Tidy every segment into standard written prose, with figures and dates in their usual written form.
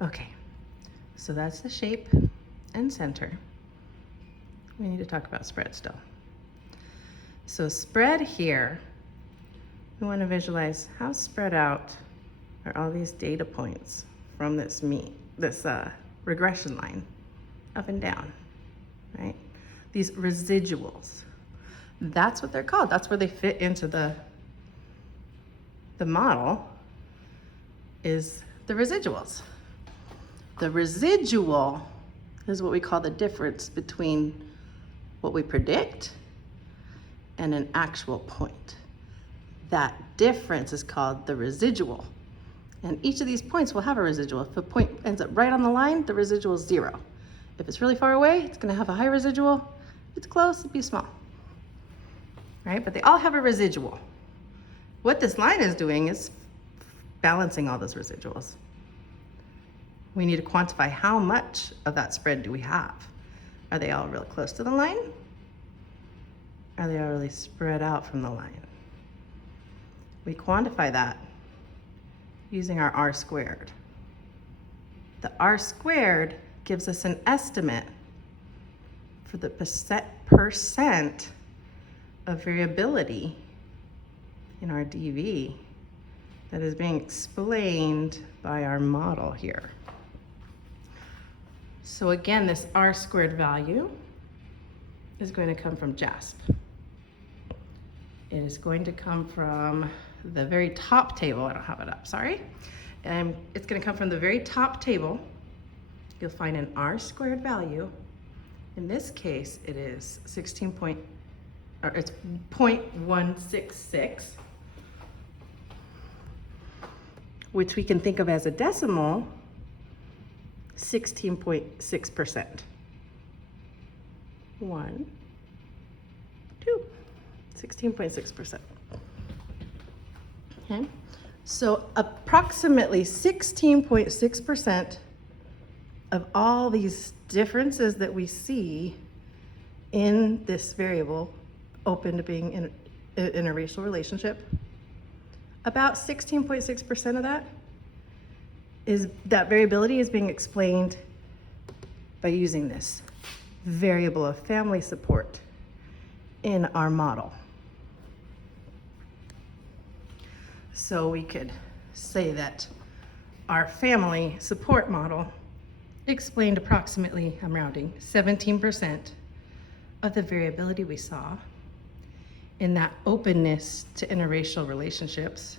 Okay, so that's the shape and center. We need to talk about spread still. So spread here, we want to visualize how spread out are all these data points from this regression line up and down, right? These residuals. That's what they're called. That's where they fit into the model, is the residuals. The residual is what we call the difference between what we predict and an actual point. That difference is called the residual. And each of these points will have a residual. If a point ends up right on the line, the residual is 0. If it's really far away, it's going to have a high residual. If it's close, it'll be small. Right? But they all have a residual. What this line is doing is balancing all those residuals. We need to quantify how much of that spread do we have. Are they all real close to the line? Are they all really spread out from the line? We quantify that using our R squared. The R squared gives us an estimate for the percent of variability in our DV that is being explained by our model here. So again, this R squared value is going to come from JASP. It is going to come from the very top table. I don't have it up, sorry. And it's going to come from the very top table. You'll find an R squared value. In this case, it is 0.166, which we can think of as a decimal, 16.6%. 1, 2, 16.6%. Okay, so approximately 16.6% of all these differences that we see in this variable open to being in a racial relationship, about 16.6% of that variability is being explained by using this variable of family support in our model. So we could say that our family support model explained approximately, I'm rounding, 17% of the variability we saw in that openness to interracial relationships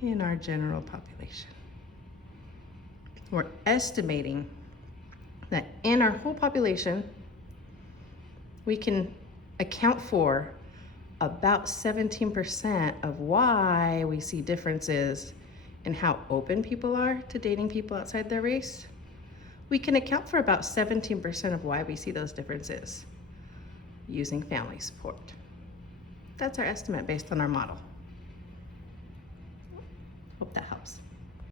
in our general population. We're estimating that in our whole population, we can account for about 17% of why we see differences in how open people are to dating people outside their race. We can account for about 17% of why we see those differences using family support. That's our estimate based on our model.